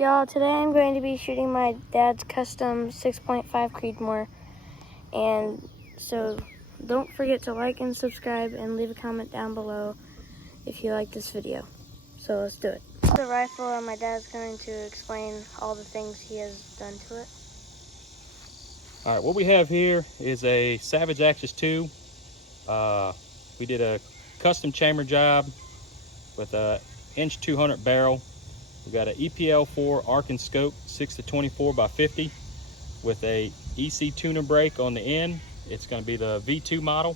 Y'all, today I'm going to be shooting my dad's custom 6.5 Creedmoor, and so don't forget to like and subscribe and leave a comment down below if you like this video. So let's do it. The rifle, and my dad's going to explain all the things he has done to it. All right, what we have here is a Savage Axis 2. We did a custom chamber job with a inch 200 barrel. We got an EPL4 Arc and Scope 6-24 by 50 with a EC tuner brake on the end. It's going to be the V2 model.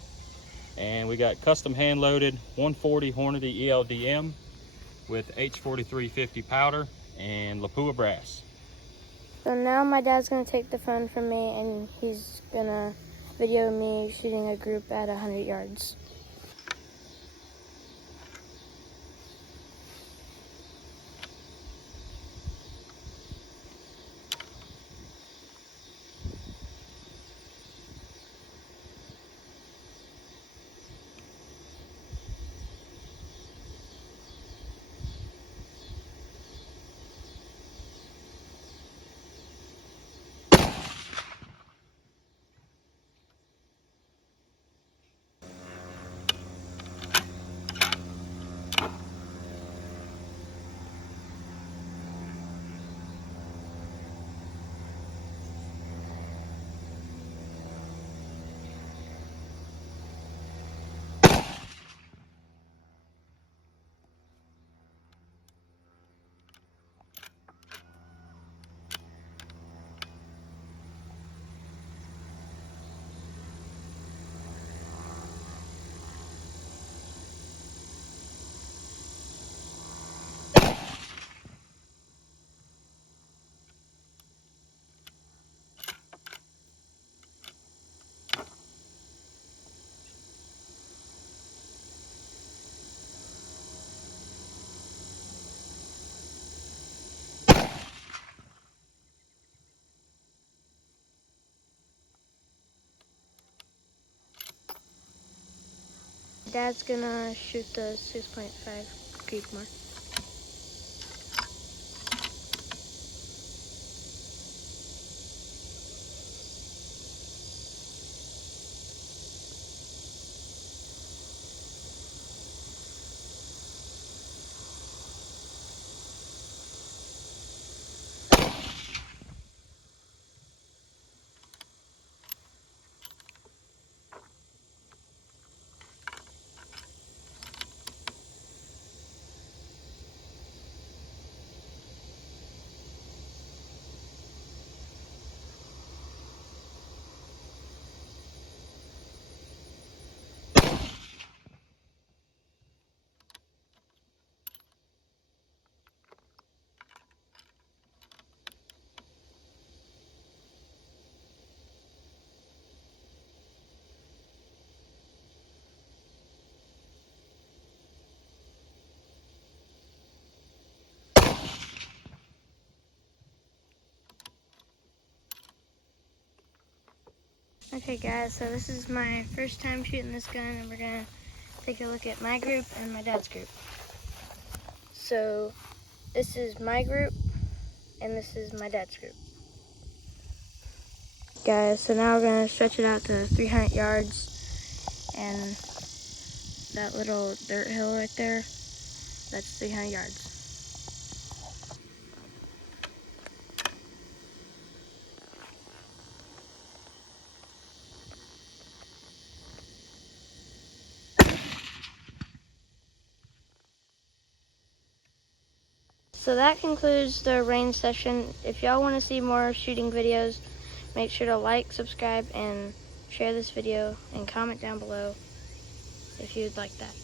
And we got custom hand loaded 140 Hornady ELDM with H4350 powder and Lapua brass. So now my dad's going to take the phone from me and he's going to video me shooting a group at 100 yards. Dad's gonna shoot the 6.5 Creedmoor. Okay guys, so this is my first time shooting this gun, and we're gonna take a look at my group and my dad's group. So this is my group and this is my dad's group. Guys, so now we're gonna stretch it out to 300 yards, and that little dirt hill right there, that's 300 yards. So that concludes the range session. If y'all want to see more shooting videos, make sure to like, subscribe, and share this video, and comment down below if you'd like that.